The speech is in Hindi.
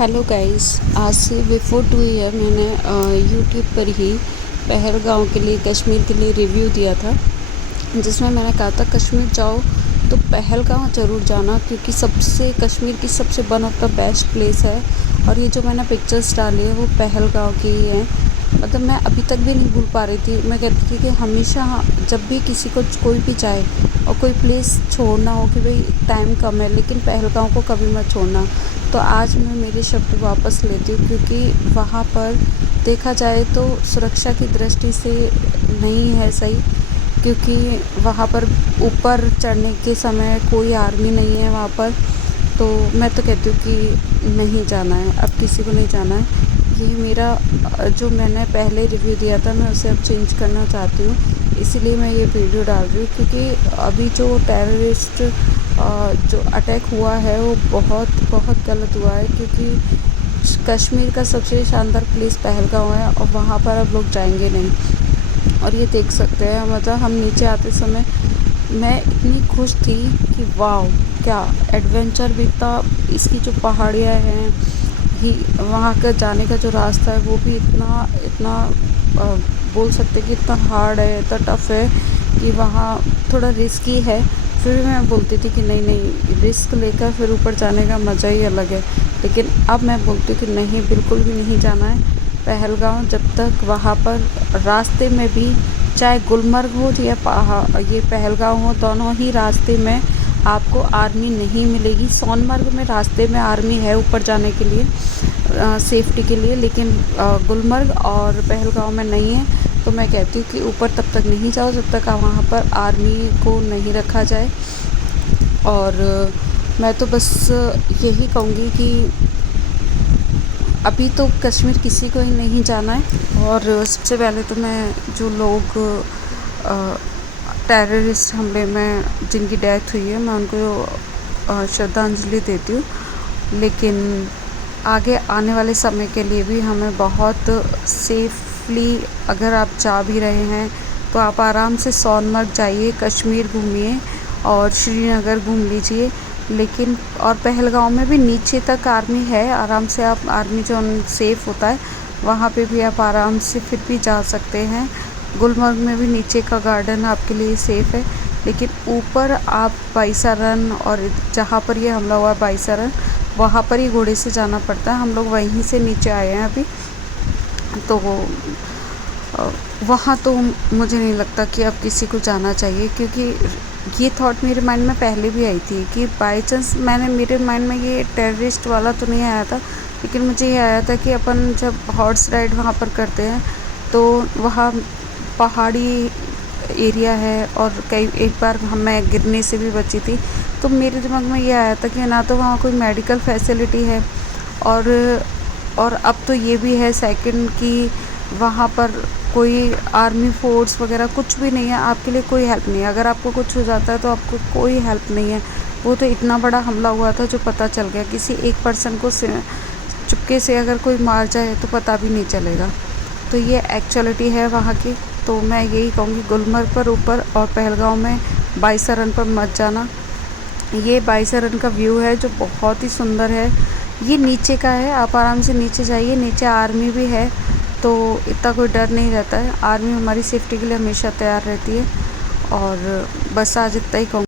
Hello guys. आज से बिफ़ोर 2 ईयर मैंने यूट्यूब पर ही पहलगाम के लिए, कश्मीर के लिए रिव्यू दिया था, जिसमें मैंने कहा था कश्मीर जाओ तो पहलगाम ज़रूर जाना, क्योंकि कश्मीर की सबसे one of the best place है। और ये जो मैंने पिक्चर्स डाली है वो पहलगाम की ही है। मतलब मैं अभी तक भी नहीं भूल पा रही थी। मैं कहती थी कि हमेशा जब भी किसी को कोई भी जाए और कोई प्लेस छोड़ना हो कि भाई टाइम कम है, लेकिन पहलगाम को कभी मत छोड़ना। तो आज मैं मेरे शब्द वापस लेती हूँ, क्योंकि वहाँ पर देखा जाए तो सुरक्षा की दृष्टि से नहीं है सही, क्योंकि वहाँ पर ऊपर चढ़ने के समय कोई आर्मी नहीं है वहाँ पर। तो मैं तो कहती हूँ कि नहीं जाना है, अब किसी को नहीं जाना है। ये मेरा जो मैंने पहले रिव्यू दिया था मैं उसे अब चेंज करना चाहती हूँ, इसीलिए मैं ये वीडियो डाल रही हूँ। क्योंकि अभी जो टेररिस्ट जो अटैक हुआ है वो बहुत बहुत गलत हुआ है, क्योंकि कश्मीर का सबसे शानदार प्लेस पहलगाम है और वहाँ पर अब लोग जाएंगे नहीं। और ये देख सकते हैं, मतलब हम नीचे आते समय मैं इतनी खुश थी कि वाह क्या एडवेंचर भी था। इसकी जो पहाड़ियाँ हैं ही, वहाँ का जाने का जो रास्ता है वो भी इतना इतना अ, बोल सकते कि इतना हार्ड है, इतना टफ़ है कि वहाँ थोड़ा रिस्की है। फिर भी मैं बोलती थी कि नहीं नहीं, रिस्क लेकर फिर ऊपर जाने का मज़ा ही अलग है। लेकिन अब मैं बोलती हूँ कि नहीं, बिल्कुल भी नहीं जाना है पहलगाम जब तक वहाँ पर रास्ते में भी, चाहे गुलमर्ग हो या ये पहलगाम हो, दोनों ही रास्ते में आपको आर्मी नहीं मिलेगी। सोनमर्ग में रास्ते में आर्मी है ऊपर जाने के लिए, सेफ्टी के लिए, लेकिन गुलमर्ग और पहलगाम में नहीं है। तो मैं कहती हूँ कि ऊपर तब तक नहीं जाओ जब तक वहाँ पर आर्मी को नहीं रखा जाए। और मैं तो बस यही कहूँगी कि अभी तो कश्मीर किसी को ही नहीं जाना है। और सबसे पहले तो मैं जो लोग टेररिस्ट हमले में जिनकी डेथ हुई है मैं उनको श्रद्धांजलि देती हूँ। लेकिन आगे आने वाले समय के लिए भी हमें बहुत सेफली, अगर आप जा भी रहे हैं तो आप आराम से सोनमर्ग जाइए, कश्मीर घूमिए और श्रीनगर घूम लीजिए। लेकिन और पहलगाम में भी नीचे तक आर्मी है, आराम से आप आर्मी जो सेफ़ होता है वहाँ पे भी आप आराम से फिर भी जा सकते हैं। गुलमर्ग में भी नीचे का गार्डन आपके लिए सेफ़ है। लेकिन ऊपर आप बाईसरन, और जहाँ पर ये हमला हुआ है बाईसरन, वहाँ पर ही घोड़े से जाना पड़ता है। हम लोग वहीं से नीचे आए हैं अभी। तो वहाँ तो मुझे नहीं लगता कि अब किसी को जाना चाहिए, क्योंकि ये थॉट मेरे माइंड में पहले भी आई थी कि बाई चांस, मेरे माइंड में ये टेररिस्ट वाला तो नहीं आया था, लेकिन मुझे ये आया था कि अपन जब हॉर्स राइड वहाँ पर करते हैं तो वहाँ पहाड़ी एरिया है, और एक बार मैं गिरने से भी बची थी। तो मेरे दिमाग में ये आया था कि ना तो वहाँ कोई मेडिकल फैसिलिटी है, और अब तो ये भी है सेकंड कि वहाँ पर कोई आर्मी फ़ोर्स वगैरह कुछ भी नहीं है, आपके लिए कोई हेल्प नहीं है। अगर आपको कुछ हो जाता है तो आपको कोई हेल्प नहीं है। वो तो इतना बड़ा हमला हुआ था जो पता चल गया, किसी एक पर्सन को चुपके से अगर कोई मार जाए तो पता भी नहीं चलेगा। तो ये एक्चुअलिटी है वहाँ की। तो मैं यही कहूँगी, गुलमर्ग पर ऊपर और पहलगाम में बाईसरन पर मत जाना। ये बाईसरन का व्यू है जो बहुत ही सुंदर है। ये नीचे का है, आप आराम से नीचे जाइए, नीचे आर्मी भी है तो इतना कोई डर नहीं रहता है। आर्मी हमारी सेफ्टी के लिए हमेशा तैयार रहती है। और बस आज इतना ही कहूँगी।